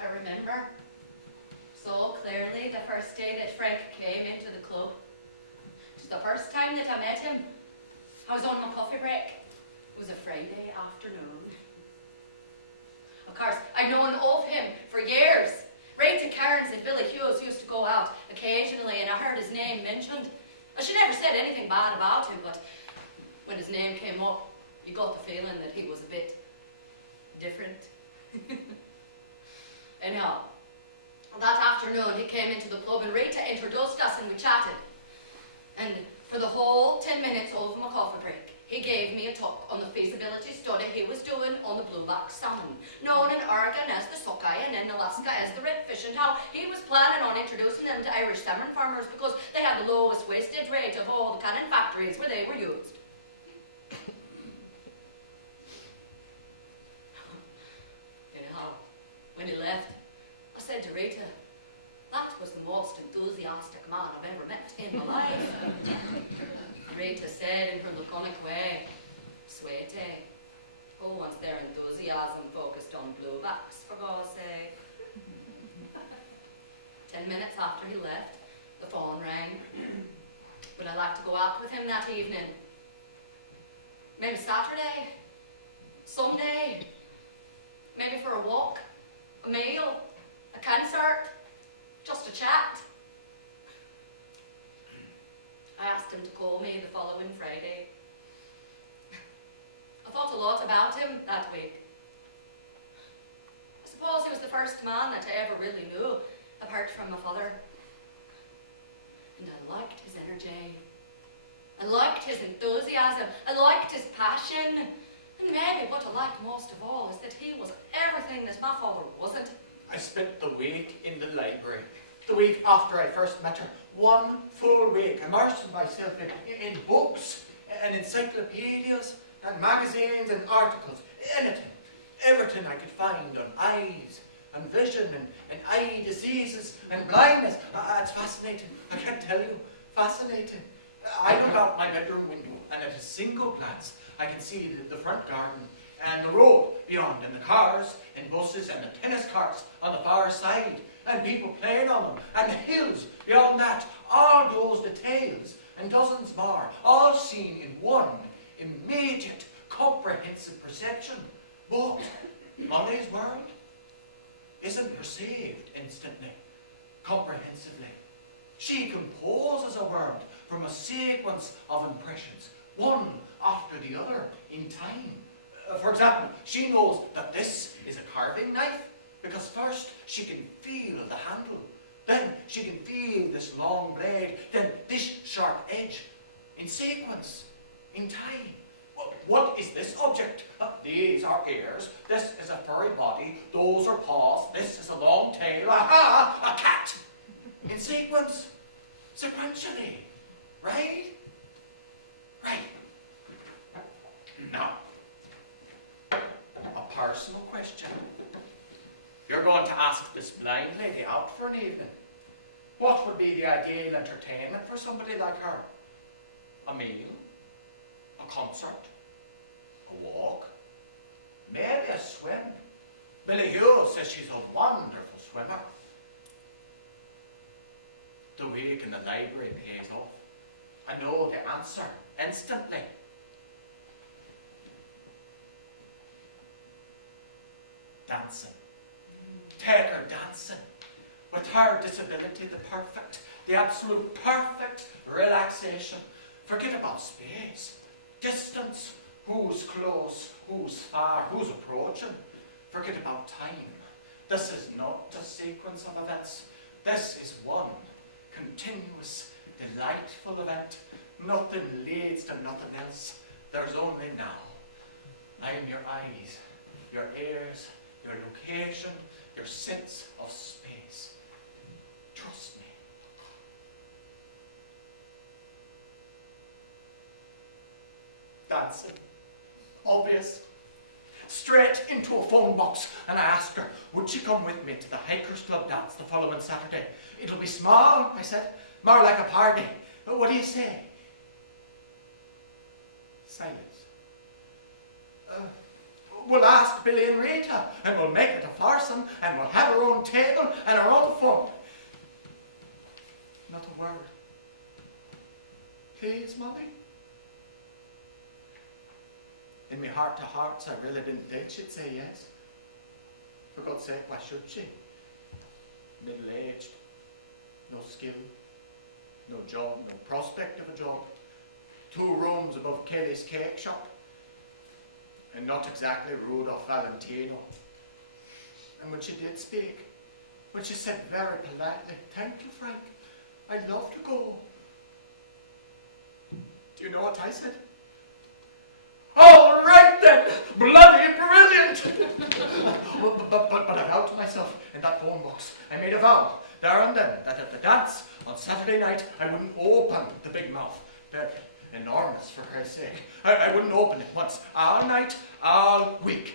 I remember so clearly the first day that Frank came into the club. It was the first time that I met him. I was on my coffee break. It was a Friday afternoon. Of course, I'd known of him for years. Rita Cairns and Billy Hughes used to go out occasionally, and I heard his name mentioned. She never said anything bad about him, but when his name came up, you got the feeling that he was a bit different. Anyhow, that afternoon he came into the club and Rita introduced us and we chatted. And for the whole 10 minutes of my coffee break, he gave me a talk on the feasibility study he was doing on the blueback salmon, known in Oregon as the sockeye and in Alaska as the redfish, and how he was planning on introducing them to Irish salmon farmers because they had the lowest wastage rate of all the canning factories where they were used. Anyhow, when he left, I said to Rita, that was the most enthusiastic man I've ever met in my life. Rita said in her laconic way, "Sweetie, who wants their enthusiasm focused on bluebacks, for God's sake?" 10 minutes after he left, the phone rang. Would I like to go out with him that evening? Maybe Saturday? Sunday? Maybe for a walk? A meal? A concert? Just a chat? I asked him to call me the following Friday. I thought a lot about him that week. I suppose he was the first man that I ever really knew, apart from my father. And I liked his energy. I liked his enthusiasm. I liked his passion. And maybe what I liked most of all is that he was everything that my father wasn't. I spent the week in the library. The week after I first met her. 1 full week, immersing myself in books and encyclopedias and magazines and articles. Anything, everything I could find on eyes and vision and eye diseases and blindness. It's fascinating. I can't tell you. Fascinating. I look out my bedroom window and at a single glance I can see the front garden and the road beyond and the cars and buses and the tennis carts on the far side and people playing on them and the hills beyond that. All those details and dozens more, all seen in one immediate, comprehensive perception. But Molly's world isn't perceived instantly, comprehensively. She composes a world from a sequence of impressions, one after the other in time. For example, she knows that this is a carving knife because first she can feel the handle, then she can feel this long blade, then this sharp edge, in sequence, in time. What is this object? These are ears, this is a furry body, those are paws, this is a long tail, aha, a cat! In sequence, sequentially, right? Right. Now, a personal question. You're going to ask this blind lady out for an evening. What would be the ideal entertainment for somebody like her? A meal? A concert? A walk? Maybe a swim? Billy Hughes says she's a wonderful swimmer. The week in the library pays off. I know the answer instantly. Dancing. Take her dancing. With her disability, the absolute perfect relaxation. Forget about space, distance, who's close, who's far, who's approaching. Forget about time. This is not a sequence of events. This is one continuous, delightful event. Nothing leads to nothing else. There's only now. I am your eyes, your ears, your location, your sense of space. Trust me. Dancing. Obvious. Straight into a phone box, and I asked her, would she come with me to the Hikers Club dance the following Saturday? It'll be small, I said, more like a party. But what do you say? We'll ask Billy and Rita, and we'll make it a foursome, and we'll have our own table and our own fun. Not a word. Please, Molly? In my heart to hearts, I really didn't think she'd say yes. For God's sake, why should she? Middle-aged, no skill, no job, no prospect of a job. 2 rooms above Kelly's cake shop. And not exactly Rudolph Valentino. And when she did speak, when she said very politely, "Thank you, Frank, I'd love to go." Do you know what I said? "All right then, bloody brilliant!" but I vowed to myself in that phone box. I made a vow there and then that at the dance on Saturday night I wouldn't open the big mouth. They're enormous, for Christ's sake. I wouldn't open it once, all night, all week.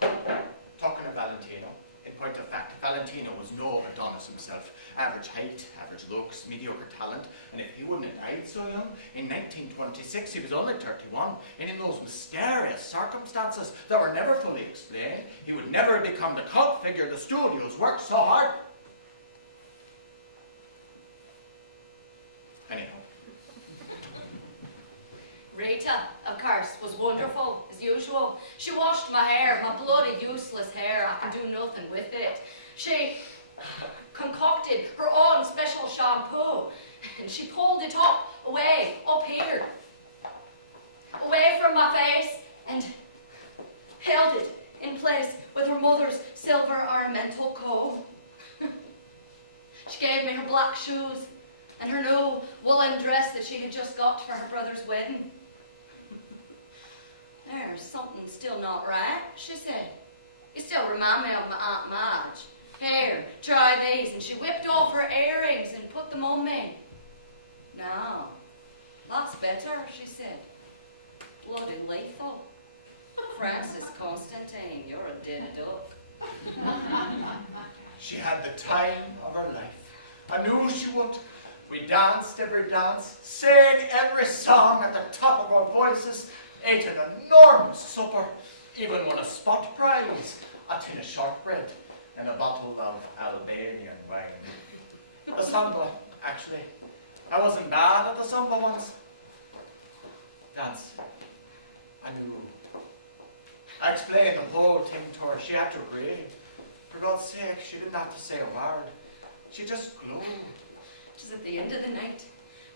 Talking of Valentino, in point of fact, Valentino was no Adonis himself. Average height, average looks, mediocre talent, and if he wouldn't have died so young, in 1926 he was only 31, and in those mysterious circumstances that were never fully explained, he would never have become the cult figure the studios worked so hard. Anyhow. Rita, of course, was wonderful, as usual. She washed my hair, my bloody useless hair. I can do nothing with it. She concocted her own special shampoo, and she pulled it up here, away from my face, and held it in place with her mother's silver ornamental comb. She gave me her black shoes and her new woolen dress that she had just got for her brother's wedding. "There's something still not right," she said. "You still remind me of my Aunt Madge. Here, try these." And she whipped off her earrings and put them on me. "Now, that's better," she said. "Bloody lethal. Francis Constantine, you're a dead duck." She had the time of her life. I knew she would. We danced every dance, sang every song at the top of our voices, ate an enormous supper, even won a spot prize, a tin of shortbread, and a bottle of Albanian wine. The samba, actually. I wasn't bad at the samba once. Dance. I knew. I explained the whole thing to her. She had to agree. For God's sake, she didn't have to say a word. She just glowed. It was at the end of the night.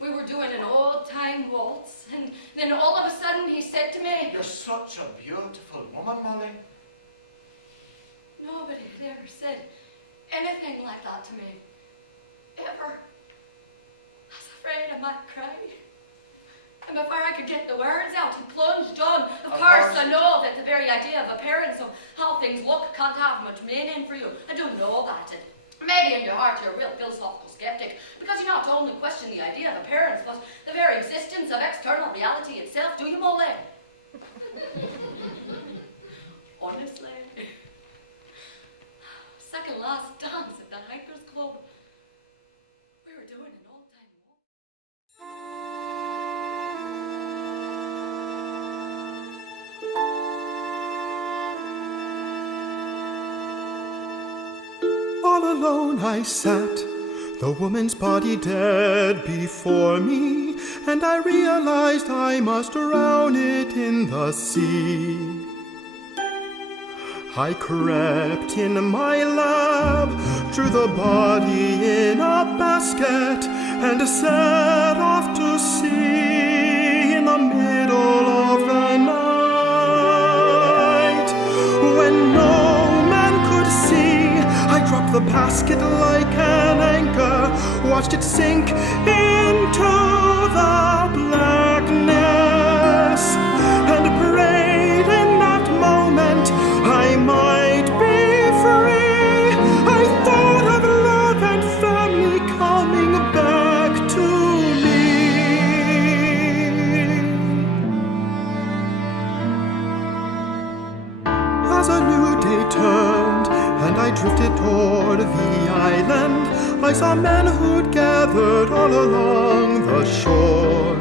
We were doing an old-time waltz, and then all of a sudden he said to me, "You're such a beautiful woman, Molly." Nobody had ever said anything like that to me. Ever. I was afraid I might cry. And before I could get the words out, he plunged on. Of course, I know that the very idea of appearance, of how things look, can't have much meaning for you. I do know about it. Maybe in your heart you're a real philosophical skeptic, because you not only question the idea of appearance, but the very existence of external reality itself, do you, Molly? Honestly. Second last dance at the Hikers Club. We were doing an old-time waltz. All alone I sat, the woman's body dead before me, and I realized I must drown it in the sea. I crept in my lab, drew the body in a basket, and set off to sea in the middle of the night. When no man could see, I dropped the basket like an anchor, watched it sink into the blackness, and prayed in that moment I might be free. I thought of love and family coming back to me. As a new day turned and I drifted toward the island, I saw men who'd gathered all along the shore.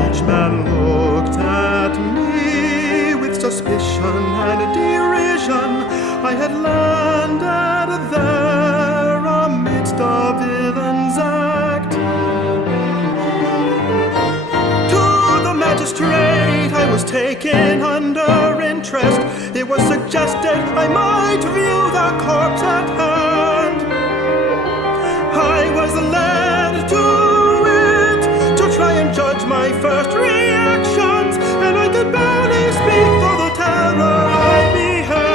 Each man looked at me with suspicion and derision. I had landed there amidst a villain's act. To the magistrate I was taken under interest. It was suggested I might view the corpse at hand. I was led to it to try and judge my first reactions, and I could barely speak for the terror I beheld.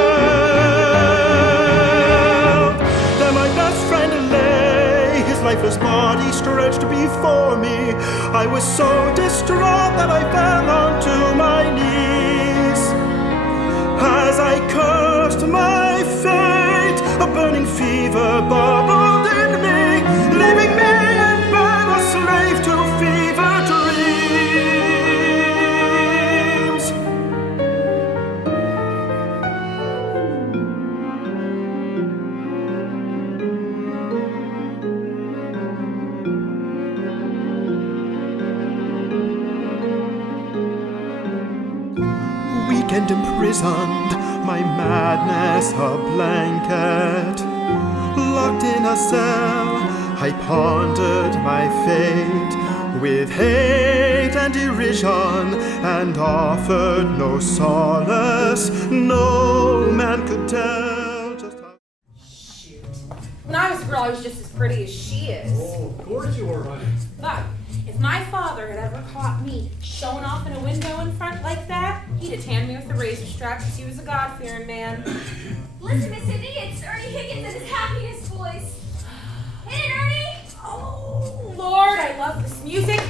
There my best friend lay, his lifeless body stretched before me. I was so distraught that I fell onto my knees. As I cursed my fate, a burning fever bubbled in me, leaving me in bed a slave to fever dreams. Weak and imprisoned, my madness a blanket. Locked in a cell, I pondered my fate with hate and derision, and offered no solace. No man could tell just how. Shoot. When I was a girl, I was just as pretty as she is. Oh, of course you were, honey. But if my father had ever caught me showing off in a window in front like that, he'd have tanned me with a razor strap because he was a God-fearing man. Listen, Miss Cindy, it's Ernie Higgins and his happiness voice. Hit it, Ernie! Oh, Lord, I love this music.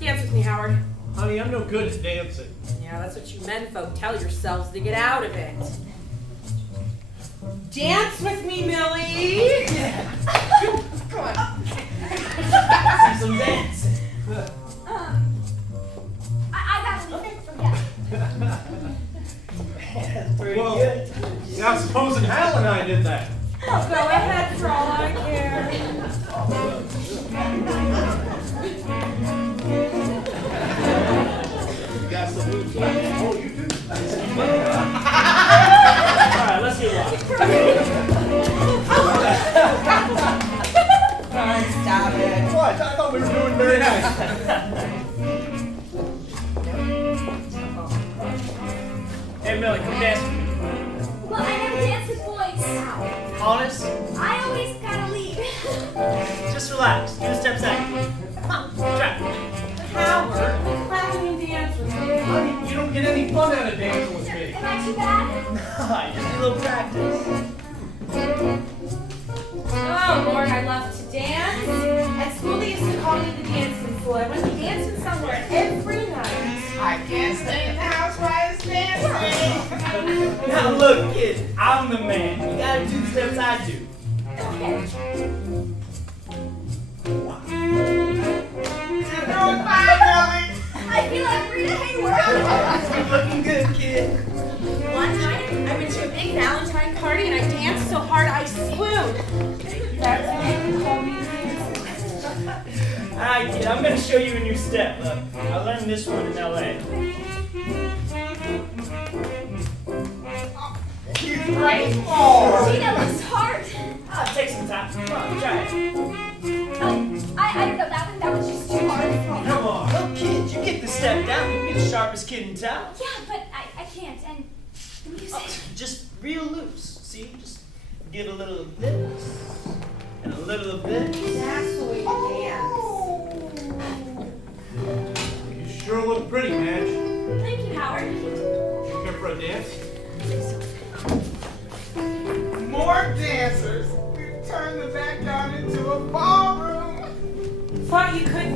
Dance with me, Howard. Honey, I'm no good at dancing. Yeah, that's what you menfolk tell yourselves to get out of it. Dance with me, Millie. Come on. See some dance. I gotta leave. Yeah. Pretty Whoa. good. Now supposing Hal and I did that. Go ahead for all I care. You got some moves. Oh, you do? Alright, let's get one. Stop it. What? I thought we were doing very nice. Hey, Millie, come dance with me. Well, I never dance with boys. Honest? I always gotta leave. Just relax. Do the steps out. Come on, try. Howard, clap and dance with me. Honey, you don't get any fun out of dancing with me. Am I too bad? Just a little practice. Oh, Lord, I love to dance. At school, they used to call me the dancing fool. I went dancing somewhere every night. I can't stay in the house while it's dancing. Now look, kid, I'm the man. You gotta do the steps I do. Okay. You're doing fine, Millie. I feel like Rita Hayworth. You're looking good, kid. One night, I went to a big Valentine party and I danced so hard I swooned. That's why they call me the dancing. Alright, kid, I'm gonna show you a new step. Look, I learned this one in LA. He's graceful. Gee, that looks hard. Ah, take some time. Come on, try it. I don't know, that was just too hard. Come on. Look, kid, you get the step down. You can be the sharpest kid in town. Yeah, but I can't, and the music. Just real loose. See? Just get a little of this and a little of this. That's the way you dance. You sure look pretty, Madge. Thank you, Howard. You care for a dance? More dancers. We've turned the backyard into a ballroom. Thought you couldn't